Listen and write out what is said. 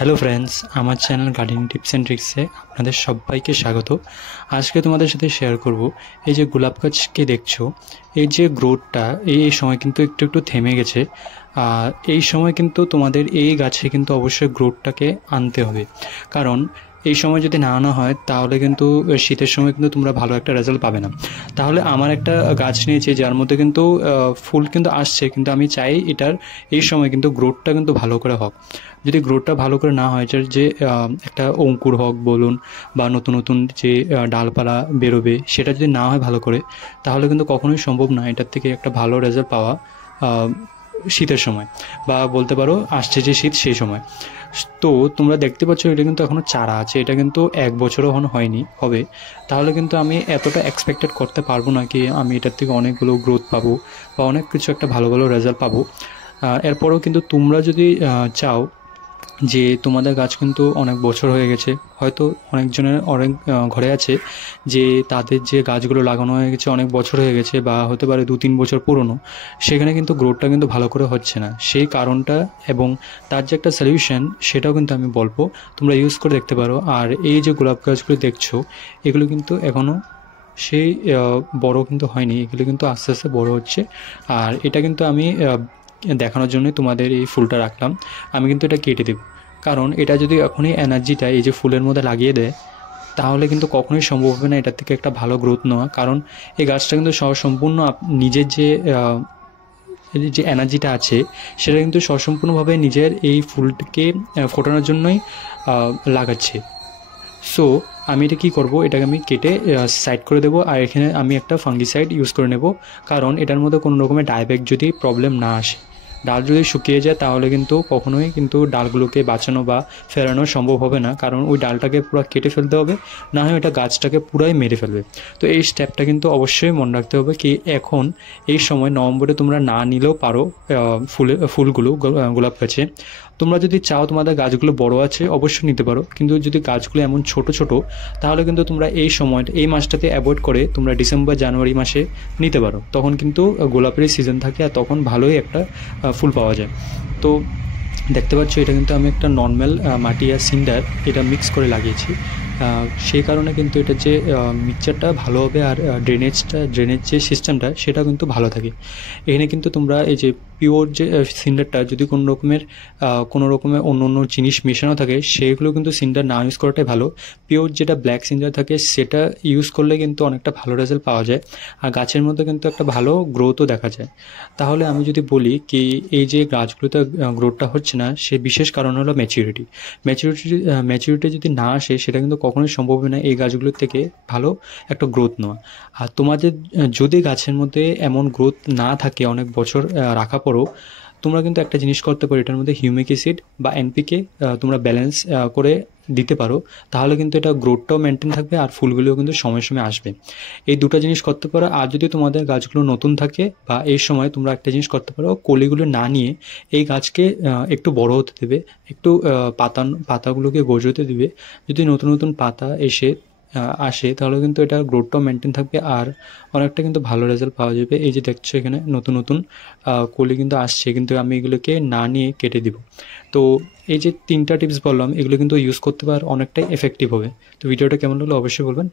Hello friends, আমার channel gardening tips and ট্রিক্সে আপনাদের সবাইকে স্বাগত। আজকে তোমাদের সাথে শেয়ার করব এই যে গোলাপ গাছকে দেখছো, এই যে গ্রোথটা এই সময় কিন্তু একটু একটু থেমে গেছে। এই সময় কিন্তু তোমাদের এই গাছে কিন্তু অবশ্যই গ্রোথটাকে আনতে হবে, কারণ এই সময় যদি না আনা হয় তাহলে কিন্তু শীতের সময় কিন্তু তোমরা ভালো একটা রেজাল্ট পাবে না। তাহলে আমার একটা গাছ নিয়েছি যার মধ্যে কিন্তু ফুল কিন্তু আসছে, কিন্তু আমি চাই এটার এই সময় কিন্তু গ্রোথটা কিন্তু ভালো করে হোক। যদি গ্রোথটা ভালো করে না হয়, যে একটা অঙ্কুর হোক বলুন বা নতুন নতুন যে ডালপালা বেরোবে, সেটা যদি না হয় ভালো করে, তাহলে কিন্তু কখনোই সম্ভব না এটার থেকে একটা ভালো রেজাল্ট পাওয়া শীতের সময়, বা বলতে পারো আসছে যে শীত সেই সময়। তো তোমরা দেখতে পাচ্ছ এটা কিন্তু এখনও চারা আছে, এটা কিন্তু 1 বছরও এখনো হয়নি, হবে। তাহলে কিন্তু আমি এতটা এক্সপেক্টেড করতে পারবো না কি আমি এটার থেকে অনেকগুলো গ্রোথ পাবো বা অনেক কিছু একটা ভালো ভালো রেজাল্ট পাবো। এরপরেও কিন্তু তোমরা যদি চাও যে তোমাদের গাছ কিন্তু অনেক বছর হয়ে গেছে, হয়তো অনেকজনের অনেক ঘরে আছে যে তাদের যে গাছগুলো লাগানো হয়ে গেছে অনেক বছর হয়ে গেছে, বা হতে পারে 2-3 বছর পুরনো, সেখানে কিন্তু গ্রোথটা কিন্তু ভালো করে হচ্ছে না। সেই কারণটা এবং তার যে একটা সলিউশন, সেটাও কিন্তু আমি বলবো, তোমরা ইউজ করে দেখতে পারো। আর এই যে গোলাপ গাছগুলো দেখছো, এগুলো কিন্তু এখনও সেই বড় কিন্তু হয়নি, এগুলো কিন্তু আস্তে আস্তে বড় হচ্ছে। আর এটা কিন্তু আমি দেখানোর জন্যই তোমাদের এই ফুলটা রাখলাম। আমি কিন্তু এটা কেটে দেব, কারণ এটা যদি এখনই এনার্জিটা এই যে ফুলের মধ্যে লাগিয়ে দেয়, তাহলে কিন্তু কখনোই সম্ভব হবে না এটার থেকে একটা ভালো গ্রোথ নেওয়া। কারণ এই গাছটা কিন্তু সম্পূর্ণ নিজের যে এনার্জিটা আছে, সেটা কিন্তু সম্পূর্ণভাবে নিজের এই ফুলটিকে ফোটানোর জন্যই লাগাচ্ছে। সো আমি এটা কী করবো, এটাকে আমি কেটে সাইড করে দেবো, আর এখানে আমি একটা ফাঙ্গিসাইড ইউজ করে নেব, কারণ এটার মধ্যে কোনো রকমের ডাইব্যাক যদি প্রবলেম না আসে। ডাল যদি শুকিয়ে যায় তাহলে কিন্তু কখনোই কিন্তু ডালগুলোকে বাঁচানো বা ফেরানো সম্ভব হবে না, কারণ ওই ডালটাকে পুরো কেটে ফেলতে হবে, না হয় ওটা গাছটাকে পুরাই মেরে ফেলবে। তো এই স্টেপটা কিন্তু অবশ্যই মনে রাখতে হবে কি এখন এই সময় নভেম্বরে তোমরা না নিলেও পারো ফুলগুলো গোলাপ গাছে। তোমরা যদি চাও তোমাদের গাছগুলো বড় আছে অবশ্যই নিতে পারো, কিন্তু যদি গাছগুলো এমন ছোট ছোট, তাহলে কিন্তু তোমরা এই সময়টা এই মাসটাতে অ্যাভয়েড করে তোমরা ডিসেম্বর জানুয়ারি মাসে নিতে পারো। তখন কিন্তু গোলাপেরই সিজন থাকে আর তখন ভালোই একটা ফুল পাওয়া যায়। তো দেখতে পাচ্ছ এটা কিন্তু আমি একটা নর্মাল মাটি আর সিন্ডার এটা মিক্স করে লাগিয়েছি। সেই কারণে কিন্তু এটার যে মিক্সচারটা ভালো হবে, আর ড্রেনেজ যে সিস্টেমটা সেটা কিন্তু ভালো থাকে। এখানে কিন্তু তোমরা এই যে পিওর যে সিন্ডারটা, যদি কোনো রকমের অন্য অন্য জিনিস মেশানো থাকে, সেগুলো কিন্তু সিন্ডার না ইউজ করাটাই ভালো। পিওর যেটা ব্ল্যাক সিন্ডার থাকে সেটা ইউজ করলে কিন্তু অনেকটা ভালো রেজাল্ট পাওয়া যায়, আর গাছের মধ্যে কিন্তু একটা ভালো গ্রোথও দেখা যায়। তাহলে আমি যদি বলি কি এই যে গাছগুলোতে গ্রোথটা হচ্ছে না, সে বিশেষ কারণ হলো ম্যাচুরিটি যদি না আসে, সেটা কিন্তু কখনোই সম্ভব হবে না এই গাছগুলোর থেকে ভালো একটা গ্রোথ নেওয়া। আর তোমাদের যদি গাছের মধ্যে এমন গ্রোথ না থাকে অনেক বছর রাখা পরেও, তোমরা কিন্তু একটা জিনিস করতে পারো, এটার মধ্যে হিউমিক অ্যাসিড বা এনপিকে তোমরা ব্যালেন্স করে দিতে পারো, তাহলে কিন্তু এটা গ্রোথটাও মেনটেন থাকবে আর ফুলগুলোও কিন্তু সময় সময় আসবে। এই দুটো জিনিস করতে পারো। আর যদি তোমাদের গাছগুলো নতুন থাকে বা এই সময় তোমরা একটা জিনিস করতে পারো, কলিগুলো না নিয়ে এই গাছকে একটু বড় হতে দেবে, একটু পাতাগুলোকে গজাতে দিবে। যদি নতুন নতুন পাতা আসে তাহলে কিন্তু এটা গ্রোথটাও মেনটেন থাকবে আর অনেকটা কিন্তু ভালো রেজাল্ট পাওয়া যাবে। এই যে দেখছো এখানে নতুন নতুন কলি কিন্তু আসছে, কিন্তু আমি এগুলোকে না নিয়ে কেটে দিব। তো এই যে 3টা টিপস বললাম, এগুলো কিন্তু ইউজ করতে পার অনেকটাই এফেক্টিভ হবে। তো ভিডিওটা কেমন লাগলো অবশ্যই বলবেন।